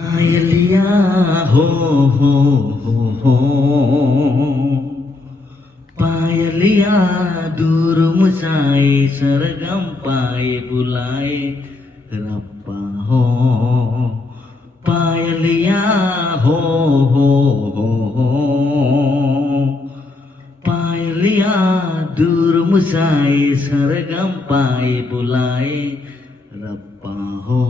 Ayaliya ho ho ho ho Payaliya dur musai sargam paye bulai rappa ho Payaliya ho ho ho ho Payaliya dur musai sargam paye bulai rappa ho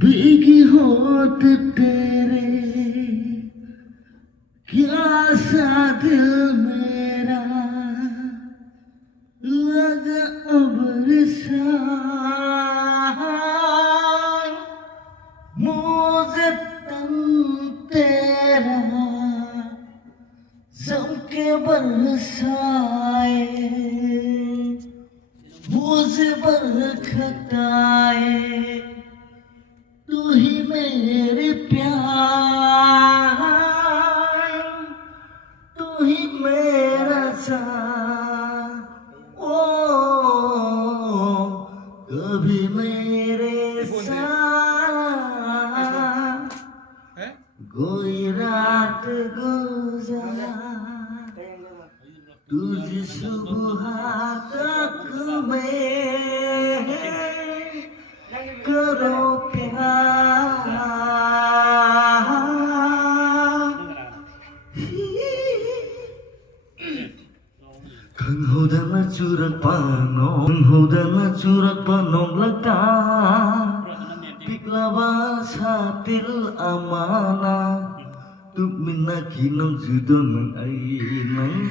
भीगी होठ तेरे क्या साथ मेरा लगा अब रिसा मुझे तन तेरा सबके बरसाए मुझे बरखताए तू ही मेरे प्यार तू ही मेरा साथ ओ कभी मेरे साथ कोई रात गुजारा तुझ सुबह तक में करो प्यार Khanghodana churak panong lagta Piklawa satil amana Tuk minakinong judon ng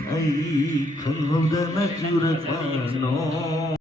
ay Khanghodana churak panong